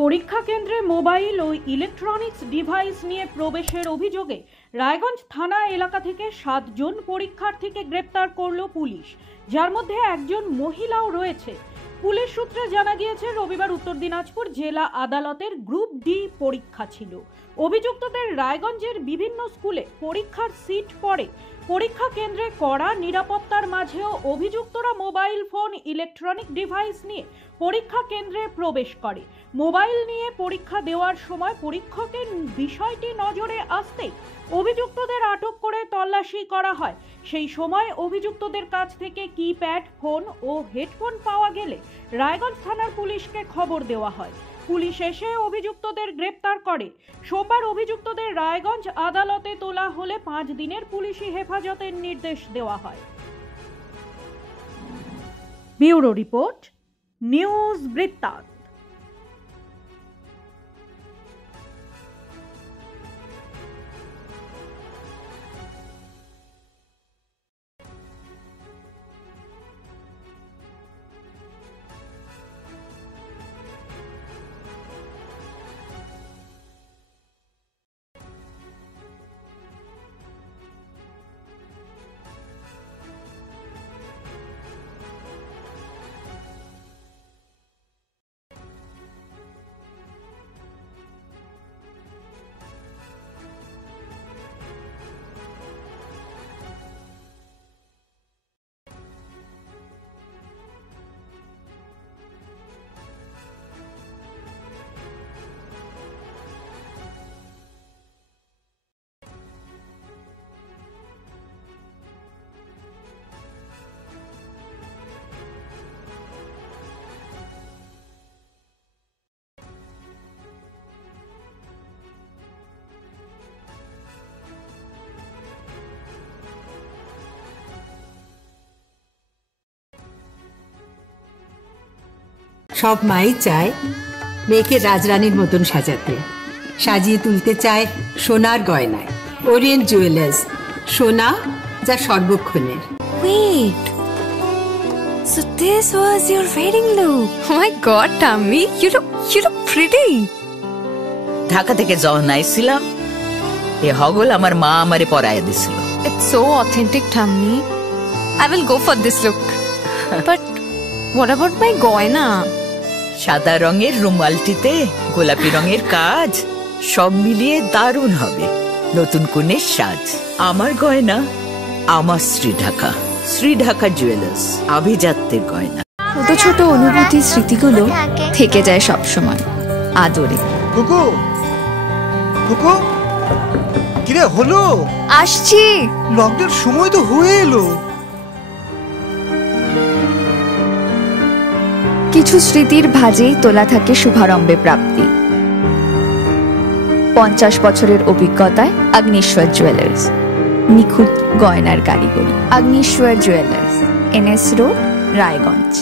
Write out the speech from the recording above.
পরীক্ষা কেন্দ্রে মোবাইল ও electronics device নিয়ে প্রবেশের অভিযোগে রায়গঞ্জ থানা এলাকা থেকে 7 জন পরীক্ষার্থীকে গ্রেপ্তার করল পুলিশ, যার মধ্যে একজন মহিলাও রয়েছে। পুলিশ সূত্রে জানা গিয়েছে, রবিবার উত্তর দিনাজপুর জেলা আদালতের গ্রুপ ডি পরীক্ষা ছিল। অভিযুক্তদের রায়গঞ্জের বিভিন্ন স্কুলে পরীক্ষার সিট পড়ে। পরীক্ষা কেন্দ্রে কড়া নিরাপত্তার মাঝেও অভিযুক্তরা মোবাইল ফোন, ইলেকট্রনিক ডিভাইস নিয়ে পরীক্ষা কেন্দ্রে প্রবেশ করে। মোবাইল নিয়ে পরীক্ষা দেওয়ার সময় পরীক্ষকের বিষয়টি নজরে আসতেই অভিযুক্তদের আটক করে তল্লাশি করা হয়। সেই সময় অভিযুক্তদের কাছ থেকে কিপ্যাড ফোন ও হেডফোন পাওয়া গেলে রায়গঞ্জ থানার পুলিশকে খবর দেওয়া হয়। পুলিশ এসে অভিযুক্তদের গ্রেপ্তার করে। সোমবার অভিযুক্তদের রায়গঞ্জ আদালতে তোলা হলে 5 দিনের পুলিশি হেফাজতের নির্দেশ দেওয়া হয়। ব্যুরো রিপোর্ট, নিউজ বৃত্তান্ত। সব মাই চায় মেয়েকে রাজরানীর মতন সাজাতে, সাজিয়ে তুলতে চায় সোনার গয়নায়। ওরিয়েন্ট জুয়েলার্স, সোনা যা সর্বক্ষণের। Wait, so this was your wedding look? Oh my God, Tammy, you look pretty. Dhaka থেকে যখন আইছিলাম, এ হগল আমার মা আমারে পরায় দিছিল। It's so authentic, Tammy. I will go for this look. But what about my goina? সাদা রঙের রুমালটিতে গোলাপি রঙের কাজ, সব মিলিয়ে দারুণ হবে নতুন কনের সাজ। আমার গয়না আমার শ্রী ঢাকা জুয়েলার্স, আভিজাত্যের গয়না। ছোট ছোট অনুভূতি, স্মৃতিগুলো থেকে যায় সব সময় আদরে। কুকু কুকু, কিরে হলো? আসছি। লকডাউন সময় তো হয়ে এলো। কিছু স্মৃতির ভাজেই তোলা থাকে শুভারম্ভে প্রাপ্তি। 50 বছরের অভিজ্ঞতায় আগ্নেশ্বর জুয়েলার্স, নিখুঁত গয়নার কারিগরি। Agneshwar jewellers, NS road, Raiganj.